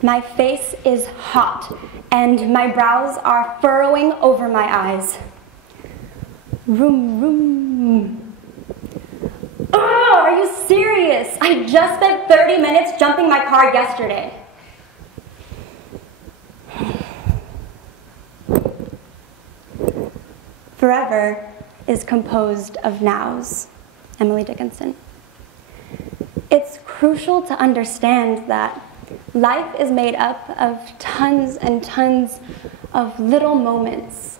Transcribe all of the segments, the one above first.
My face is hot, and my brows are furrowing over my eyes. Vroom, vroom. Oh, are you serious? I just spent 30 minutes jumping my car yesterday. Forever is composed of nows. Emily Dickinson. It's crucial to understand that life is made up of tons and tons of little moments.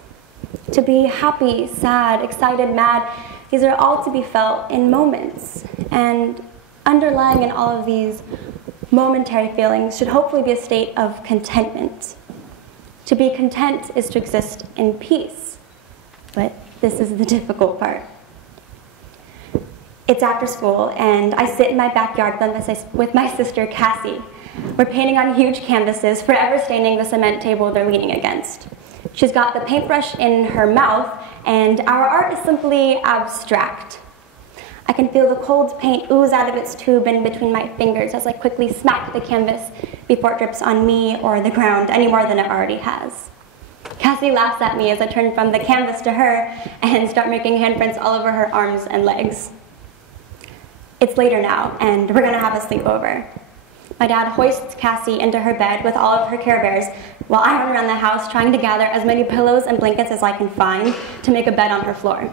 To be happy, sad, excited, mad, these are all to be felt in moments. And underlying in all of these momentary feelings should hopefully be a state of contentment. To be content is to exist in peace. But this is the difficult part. It's after school, and I sit in my backyard with my sister, Cassie. We're painting on huge canvases, forever staining the cement table they're leaning against. She's got the paintbrush in her mouth, and our art is simply abstract. I can feel the cold paint ooze out of its tube in between my fingers as I quickly smack the canvas before it drips on me or the ground any more than it already has. Cassie laughs at me as I turn from the canvas to her and start making handprints all over her arms and legs. It's later now, and we're gonna have a sleepover. My dad hoists Cassie into her bed with all of her Care Bears while I run around the house trying to gather as many pillows and blankets as I can find to make a bed on her floor.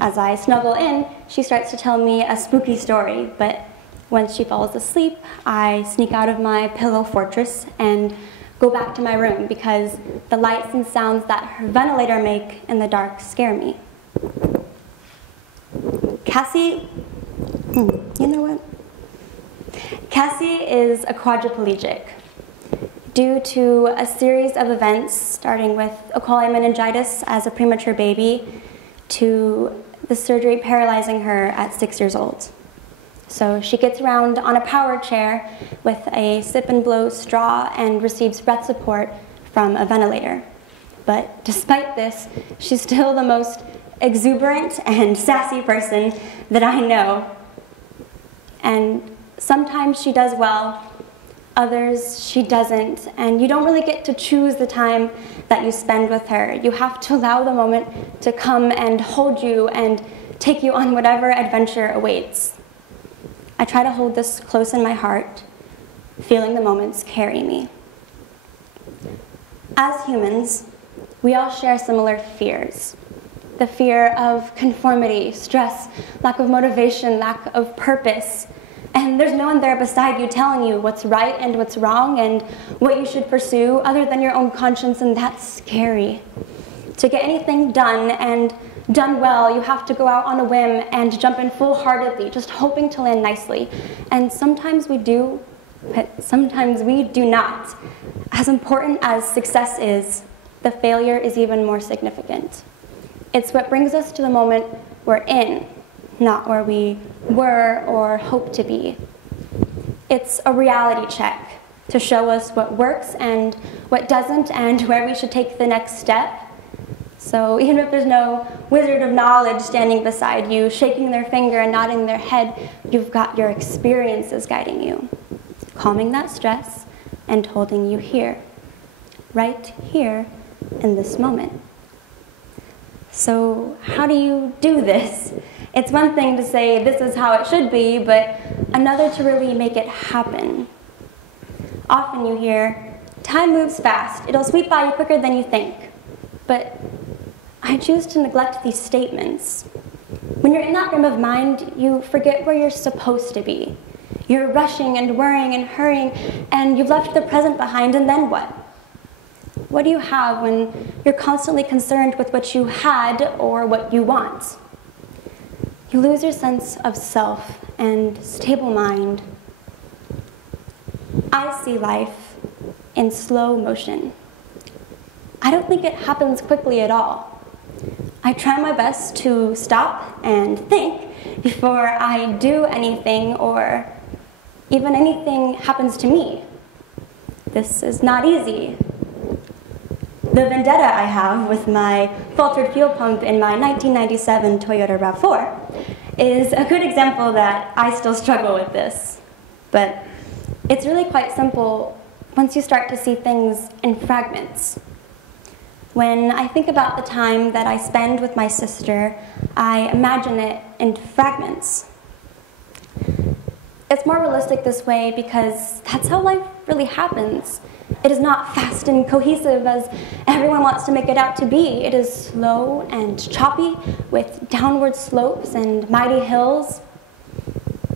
As I snuggle in, she starts to tell me a spooky story, but once she falls asleep, I sneak out of my pillow fortress and go back to my room because the lights and sounds that her ventilator make in the dark scare me. Cassie, you know what? Cassie is a quadriplegic due to a series of events starting with ecoli meningitis as a premature baby to the surgery paralyzing her at 6 years old. So she gets around on a power chair with a sip and blow straw and receives breath support from a ventilator. But despite this, she's still the most exuberant and sassy person that I know. And sometimes she does well, others she doesn't, and you don't really get to choose the time that you spend with her. You have to allow the moment to come and hold you and take you on whatever adventure awaits. I try to hold this close in my heart, feeling the moments carry me. As humans, we all share similar fears. The fear of conformity, stress, lack of motivation, lack of purpose. And there's no one there beside you telling you what's right and what's wrong and what you should pursue other than your own conscience, and that's scary. To get anything done and done well, you have to go out on a whim and jump in full-heartedly, just hoping to land nicely. And sometimes we do, but sometimes we do not. As important as success is, the failure is even more significant. It's what brings us to the moment we're in, not where we were or hope to be. It's a reality check to show us what works and what doesn't and where we should take the next step. So even if there's no wizard of knowledge standing beside you, shaking their finger and nodding their head, you've got your experiences guiding you, calming that stress and holding you here, right here in this moment. So how do you do this? It's one thing to say this is how it should be, but another to really make it happen. Often you hear, time moves fast, it'll sweep by you quicker than you think. But I choose to neglect these statements. When you're in that frame of mind, you forget where you're supposed to be. You're rushing and worrying and hurrying, and you've left the present behind, and then what? What do you have when you're constantly concerned with what you had or what you want? You lose your sense of self and stable mind. I see life in slow motion. I don't think it happens quickly at all. I try my best to stop and think before I do anything or even anything happens to me. This is not easy. The vendetta I have with my faltered fuel pump in my 1997 Toyota RAV4 is a good example that I still struggle with this. But it's really quite simple once you start to see things in fragments. When I think about the time that I spend with my sister, I imagine it in fragments. It's more realistic this way because that's how life really happens. It is not fast and cohesive as everyone wants to make it out to be. It is slow and choppy with downward slopes and mighty hills.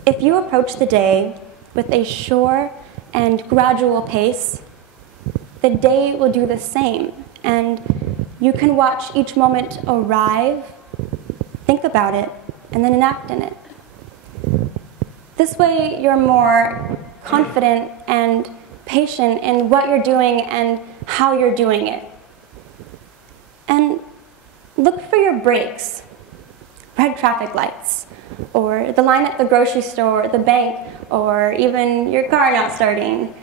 If you approach the day with a sure and gradual pace, the day will do the same, and you can watch each moment arrive, think about it, and then enact in it. This way, you're more confident and patient in what you're doing and how you're doing it. And look for your breaks, red traffic lights, or the line at the grocery store, the bank, or even your car not starting.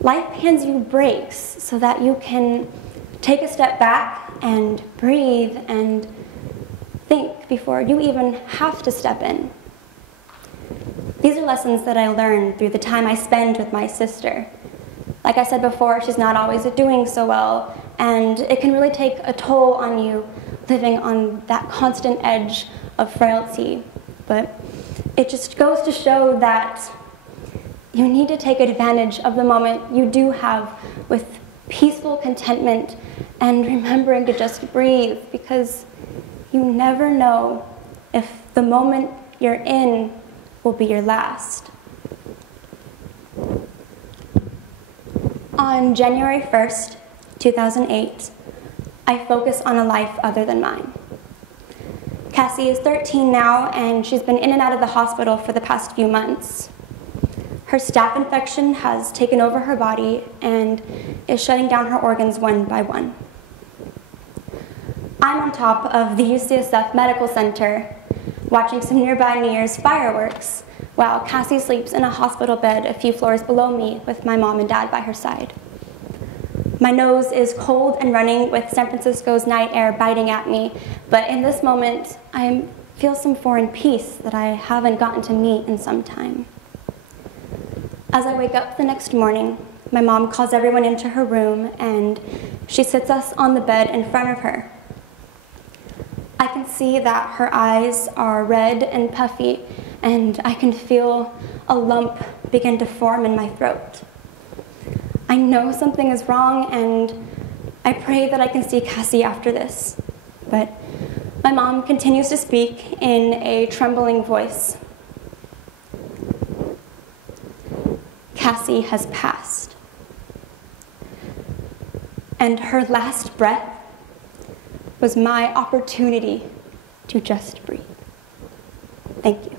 Life hands you breaks so that you can take a step back and breathe and think before you even have to step in. These are lessons that I learned through the time I spend with my sister. Like I said before, she's not always doing so well, and it can really take a toll on you living on that constant edge of frailty. But it just goes to show that you need to take advantage of the moment you do have with peaceful contentment and remembering to just breathe, because you never know if the moment you're in will be your last. On January 1st, 2008, I focus on a life other than mine. Cassie is 13 now, and she's been in and out of the hospital for the past few months. Her staph infection has taken over her body and is shutting down her organs one by one. I'm on top of the UCSF Medical Center, watching some nearby New Year's fireworks, while Cassie sleeps in a hospital bed a few floors below me with my mom and dad by her side. My nose is cold and running with San Francisco's night air biting at me, but in this moment, I feel some foreign peace that I haven't gotten to meet in some time. As I wake up the next morning, my mom calls everyone into her room and she sits us on the bed in front of her. I can see that her eyes are red and puffy, and I can feel a lump begin to form in my throat. I know something is wrong, and I pray that I can see Cassie after this. But my mom continues to speak in a trembling voice. Cassie has passed. And her last breath was my opportunity to just breathe. Thank you.